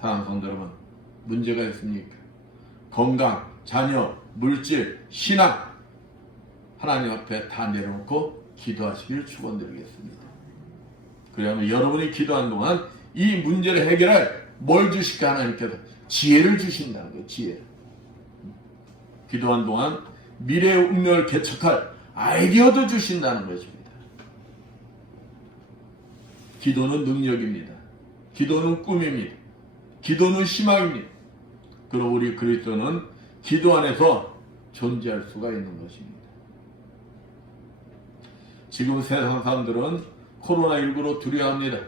사랑하는 성도 여러분, 문제가 있습니까? 건강, 자녀, 물질, 신앙 하나님 앞에 다 내려놓고 기도하시길 축원드리겠습니다. 그러면 여러분이 기도한 동안 이 문제를 해결할 뭘 주실까? 하나님께서 지혜를 주신다는 거예요. 지혜를. 기도한 동안 미래의 운명을 개척할 아이디어도 주신다는 것입니다. 기도는 능력입니다. 기도는 꿈입니다. 기도는 희망입니다. 그리고 우리 그리스도는 기도 안에서 존재할 수가 있는 것입니다. 지금 세상 사람들은 코로나19로 두려워합니다.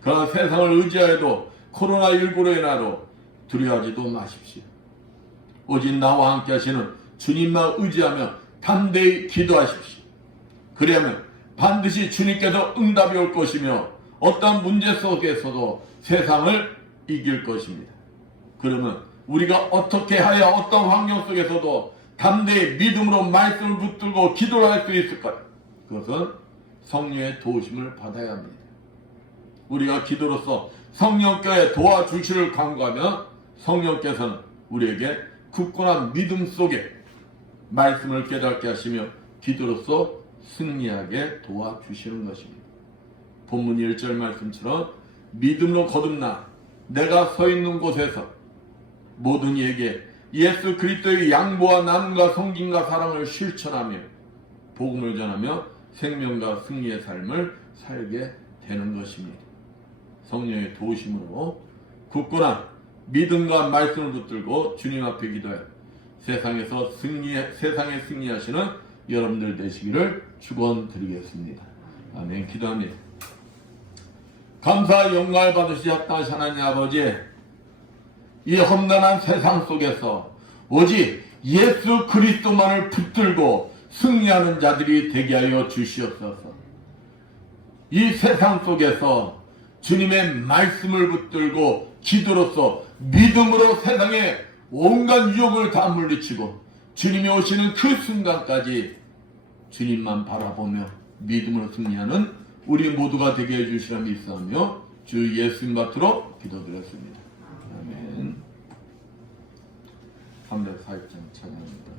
그러나 세상을 의지하여도 코로나19로 인하여 두려워하지도 마십시오. 오직 나와 함께 하시는 주님만 의지하며 담대히 기도하십시오. 그러면 반드시 주님께서 응답이 올 것이며 어떤 문제 속에서도 세상을 이길 것입니다. 그러면 우리가 어떻게 하여 어떤 환경 속에서도 담대히 믿음으로 말씀을 붙들고 기도를 할 수 있을까요? 그것은 성령의 도우심을 받아야 합니다. 우리가 기도로서 성령께 도와주시를 간구하면 성령께서는 우리에게 굳건한 믿음 속에 말씀을 깨닫게 하시며 기도로서 승리하게 도와주시는 것입니다. 본문 1절 말씀처럼 믿음으로 거듭나 내가 서 있는 곳에서 모든 이에게 예수 그리스도의 양보와 나눔과 섬김과 사랑을 실천하며 복음을 전하며 생명과 승리의 삶을 살게 되는 것입니다. 성령의 도우심으로 굳건한 믿음과 말씀을 붙들고 주님 앞에 기도해 세상에서 세상에 승리하시는 여러분들 되시기를 축원드리겠습니다. 아멘. 기도합니다. 감사 영광을 받으시옵다 하나님 아버지, 이 험난한 세상 속에서 오직 예수 그리스도만을 붙들고 승리하는 자들이 되게 하여 주시옵소서. 이 세상 속에서 주님의 말씀을 붙들고 기도로서 믿음으로 세상에 온갖 유혹을 다 물리치고 주님이 오시는 그 순간까지 주님만 바라보며 믿음으로 승리하는 우리 모두가 되게 해주시라 믿사오며 주 예수님 받들어 기도드렸습니다. 아멘. 304장 찬양입니다.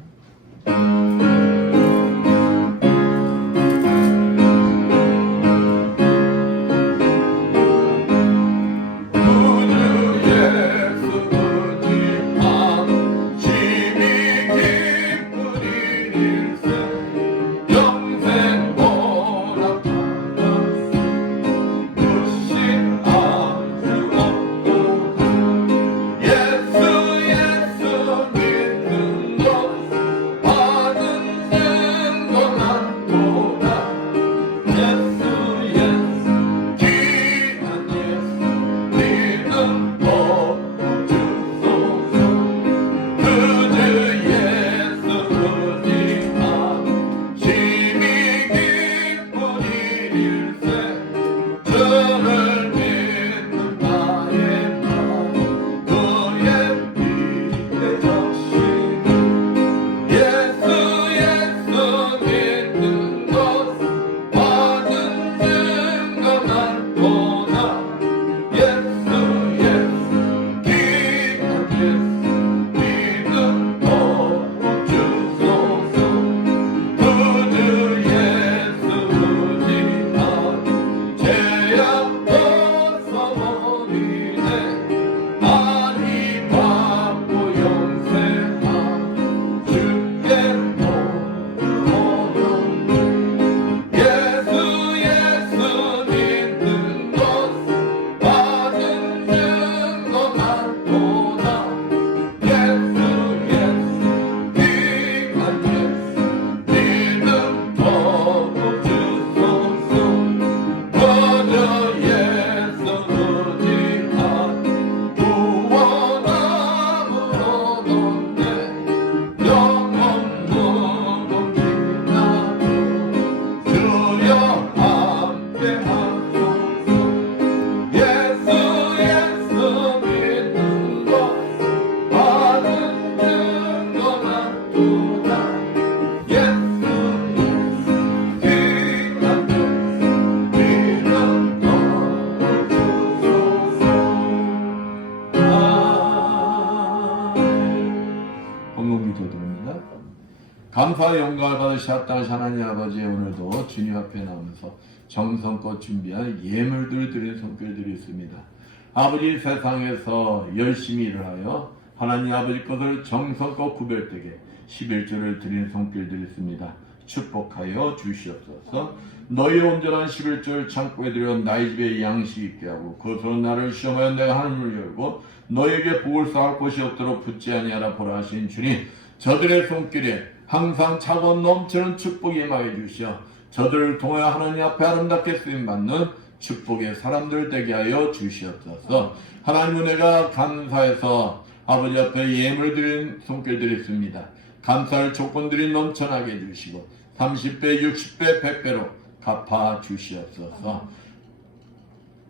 감사와 영광을 받으셨다 하나님 아버지, 오늘도 주님 앞에 나오면서 정성껏 준비한 예물들 드린 손길들이 있습니다. 아버지, 세상에서 열심히 일을 하여 하나님 아버지 것을 정성껏 구별되게 11조를 드린 손길들이 있습니다. 축복하여 주시옵소서. 너희의 온전한 11조를 창고에 들여 나의 집에 양식 있게 하고 그것으로 나를 시험하여 내가 하늘을 열고 너에게 복을 쌓을 곳이 없도록 붙지 아니하라 보라 하신 주님, 저들의 손길에 항상 차고 넘치는 축복이 임하여 주시어 저들을 통하여 하나님 앞에 아름답게 쓰임받는 축복의 사람들 되게 하여 주시옵소서. 하나님, 은혜가 감사해서 아버지 앞에 예물 드린 손길들이 있습니다. 감사할 조건들이 넘쳐나게 해주시고 30배, 60배, 100배로 갚아 주시옵소서.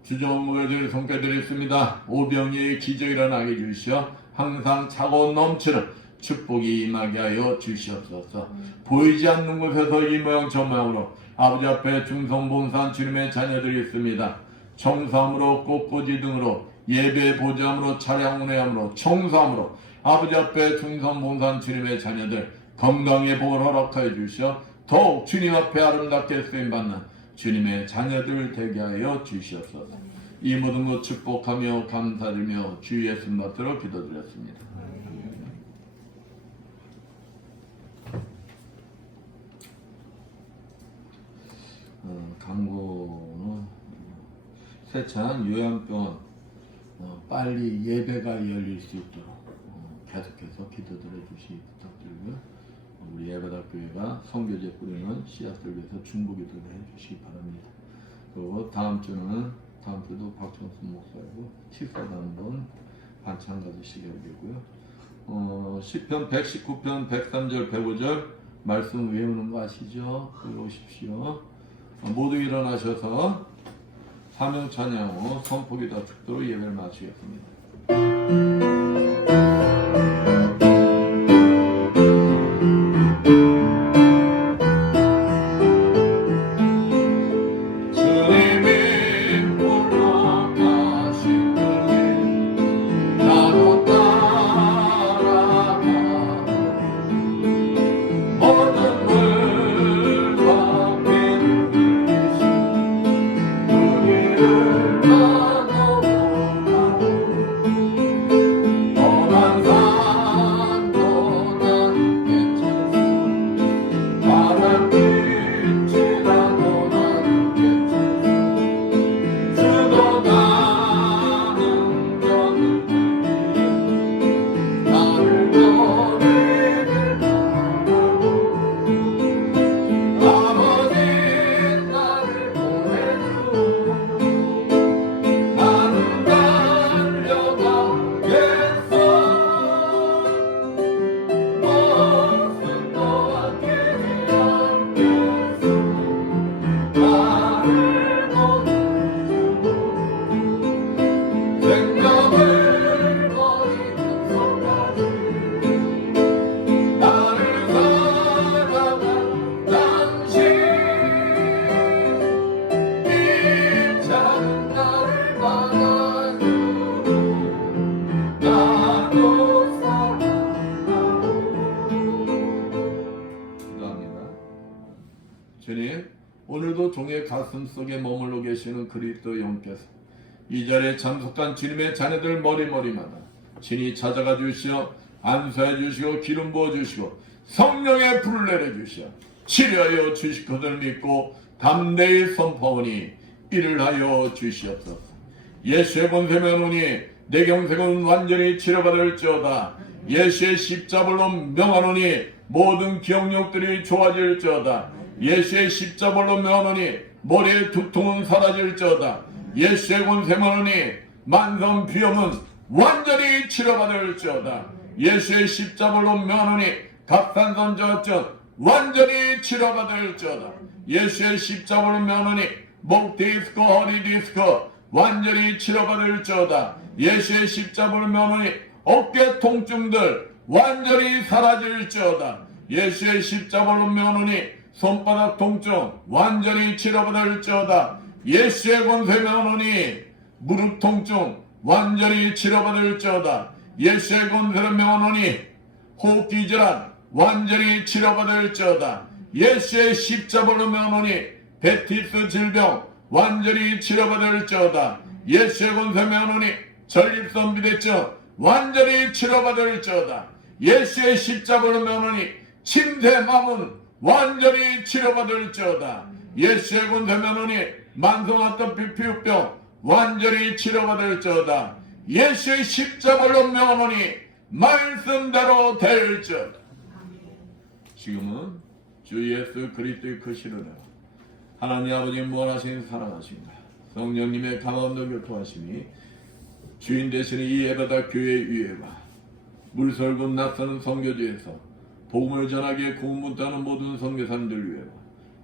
주정무에 손겨드렸습니다. 오병이의 기적이 일어나게 해주시어 항상 차고 넘치는 축복이 임하게 하여 주시옵소서. 보이지 않는 곳에서 이 모양 저 모양으로 아버지 앞에 충성봉사한 주님의 자녀들이 있습니다. 청소함으로 꽃꽂이 등으로 예배 보좌함으로 차량 운행함으로 청소함으로 아버지 앞에 충성봉사한 주님의 자녀들 건강의 복을 허락하여 주시어 더욱 주님 앞에 아름답게 쓰임받는 주님의 자녀들 되게 하여 주시옵소서. 이 모든 것 축복하며 감사드리며 주 예수 받들어 기도드렸습니다. 광고는 세찬 요양병원 빨리 예배가 열릴 수 있도록 계속해서 기도드려 주시기 부탁드리고요. 우리 예배다교회가 선교제 뿌리는 씨앗들 위해서 중보기도를 해주시기 바랍니다. 그리고 다음 주도 박정수 목사이고 식사도 한번 반찬 가지시기 바라고요. 시편 119편 103절 105절 말씀 외우는 거 아시죠? 외우십시오. 모두 일어나셔서 사명 찬양 후 선포기도 축도로 예배를 마치겠습니다. 주님, 오늘도 종의 가슴 속에 머물러 계시는 그리스도 영께서 이 자리에 참석한 주님의 자녀들 머리마다 친히 찾아가 주시어 안수해 주시고 기름 부어 주시고 성령의 불을 내려 주시어 치료하여 주실 것을 믿고 담대히 선포하오니 이를 하여 주시옵소서. 예수의 권세에 오니 내 경색은 완전히 치료받을지어다. 예수의 십자벌로 명하노니 모든 기억력들이 좋아질지어다. 예수의 십자벌로 명하노니 머리의 두통은 사라질지어다. 예수의 권세만오니 만성 비염은 완전히 치료받을지어다. 예수의 십자벌로 명하노니 갑상선 저하증 완전히 치료받을지어다. 예수의 십자벌로 명하노니 목 디스크 허리 디스크 완전히 치료받을지어다. 예수의 십자벌로 명하노니 어깨 통증들 완전히 사라질지어다. 예수의 십자벌로 명하노니 손바닥 통증 완전히 치료받을지어다. 예수의 권세 명하노니 무릎 통증 완전히 치료받을지어다. 예수의 권세를 명하노니 호흡기 질환 완전히 치료받을지어다. 예수의 십자벌로 명하노니 베티스 질병 완전히 치료받을지어다. 예수의 권세 명하노니 전립선 비대증 완전히 치료받을지어다. 예수의 십자벌로 명하노니 침대마문 완전히 치료받을지어다. 예수의 권세 명하노니 만성아토피 피부병 완전히 치료받을지어다. 예수의 십자벌로 명하노니 말씀대로 될지어다. 지금은 주 예수 그리스도의 크시를 하나님 아버지 무한하신 사랑하신가 성령님의 강함도 교통하시니 주인 되시는 이 예배다 교회 위에와 물설금 낯서는 선교지에서 복음을 전하기에 고문따는 모든 선교사님들 위해와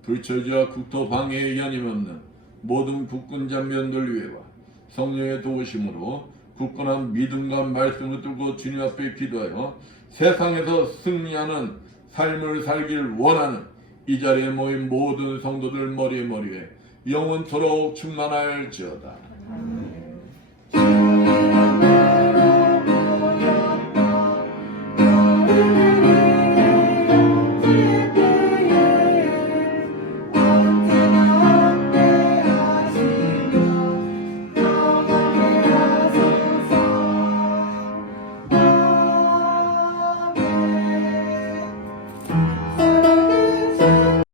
불철주와 국토 방해에 yan임없는 모든 국군 장병들 위해와 성령의 도우심으로 굳건한 믿음과 말씀을 뚫고 주님 앞에 기도하여 세상에서 승리하는 삶을 살길 원하는 이 자리에 모인 모든 성도들 머리에 영원토록 충만할지어다.